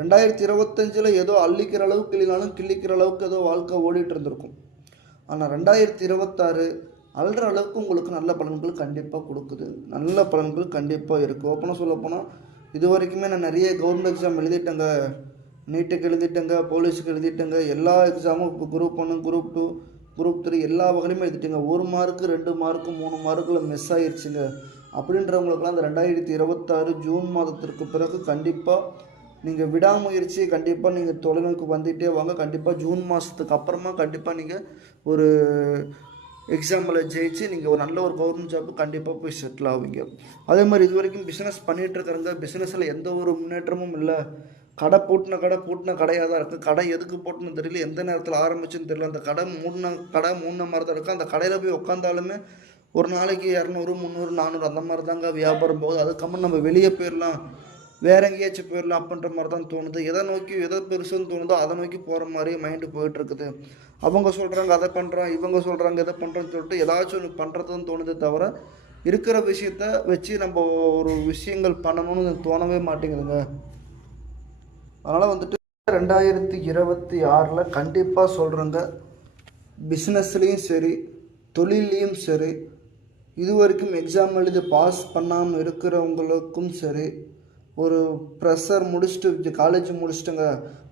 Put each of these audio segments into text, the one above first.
2025 ஏதோ அள்ளிக்கிற அளவுக்கு இல்லைனாலும் கிள்ளிக்கிற அளவுக்கு ஏதோ வாழ்க்கை ஓடிட்டு இருந்திருக்கும். ஆனால் 2026 அள்ளுற அளவுக்கு உங்களுக்கு நல்ல பலன்கள் கண்டிப்பாக கொடுக்குது. நல்ல பலன்கள் கண்டிப்பாக இருக்குது. ஓப்பனாக சொல்லப்போனால் இது வரைக்குமே நான் நிறைய கவர்மெண்ட் எக்ஸாம் எழுதிட்டேங்க. நீட்டுக்கு எழுதிட்டேங்க, போலீஸுக்கு எழுதிட்டேங்க, எல்லா எக்ஸாமும் இப்போ குரூப் 1 குரூப் 2 குரூப் 3 எல்லா வகையிலுமே எழுதிட்டேங்க. 1 மார்க்கு 2 மார்க்கு 3 மார்க்கில் மிஸ் ஆயிடுச்சுங்க அப்படின்றவங்களுக்கெல்லாம் அந்த 2026 ஜூன் மாதத்திற்கு பிறகு கண்டிப்பாக நீங்கள் விடாமுயற்சி கண்டிப்பாக நீங்கள் தொலைநோக்கு வந்துகிட்டே வாங்க. கண்டிப்பாக ஜூன் மாதத்துக்கு அப்புறமா கண்டிப்பாக நீங்கள் ஒரு எக்ஸாம்பிளை ஜெயிச்சு நீங்கள் ஒரு நல்ல ஒரு கவர்மெண்ட் ஜாப்பு கண்டிப்பாக போய் செட்டில் ஆவீங்க. அதே மாதிரி இது வரைக்கும் பிஸ்னஸ் பண்ணிகிட்ருக்கிறவங்க பிஸ்னஸில் எந்த ஒரு முன்னேற்றமும் இல்லை. கடை பூட்டின கடையாக தான் இருக்குது. கடை எதுக்கு போட்டுன்னு தெரியல, எந்த நேரத்தில் ஆரம்பிச்சுன்னு தெரியல. அந்த கடை மூடின மாதிரி தான் இருக்குது. அந்த கடையில் போய் உட்காந்தாலுமே ஒரு நாளைக்கு 200 300 400 அந்த மாதிரி தாங்க வியாபாரம் போகுது. அதுக்கப்புறம் நம்ம வெளியே போயிடலாம், வேற எங்கேயாச்சும் போயிடலாம் அப்படின்ற மாதிரி தான் தோணுது. எதை பெருசுன்னு தோணுதோ அதை நோக்கி போகிற மாதிரி மைண்டு போயிட்டுருக்குது. அவங்க சொல்கிறாங்க அதை பண்ணுறான், இவங்க சொல்கிறாங்க எதை பண்ணுறோன்னு சொல்லிட்டு ஏதாச்சும் ஒன்று பண்ணுறதுன்னு தோணுதே தவிர இருக்கிற விஷயத்த வச்சு நம்ம ஒரு விஷயங்கள் பண்ணணும்னு தோணவே மாட்டேங்குதுங்க. அதனால் வந்துட்டு 2026 கண்டிப்பாக சொல்கிறேங்க, பிஸ்னஸ்லேயும் சரி தொழிலையும் சரி இது வரைக்கும் எக்ஸாம் எழுதி பாஸ் பண்ணாமல் இருக்கிறவங்களுக்கும் சரி, ஒரு ப்ரெஷர் முடிச்சுட்டு காலேஜ் முடிச்சுட்டுங்க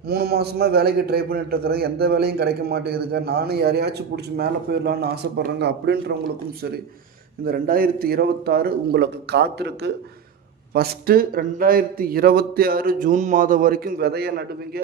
3 மாதமாக வேலைக்கு ட்ரை பண்ணிட்டுருக்குறேன், எந்த வேலையும் கிடைக்க மாட்டேங்குதுங்க, நானும் யாரையாச்சும் பிடிச்சி மேலே போயிடலான்னு ஆசைப்பட்றேங்க அப்படின்றவங்களுக்கும் சரி இந்த 2026 உங்களுக்கு காத்திருக்கு. ஃபஸ்ட்டு 2026 ஜூன் மாதம் வரைக்கும் விதையை நடுவீங்க.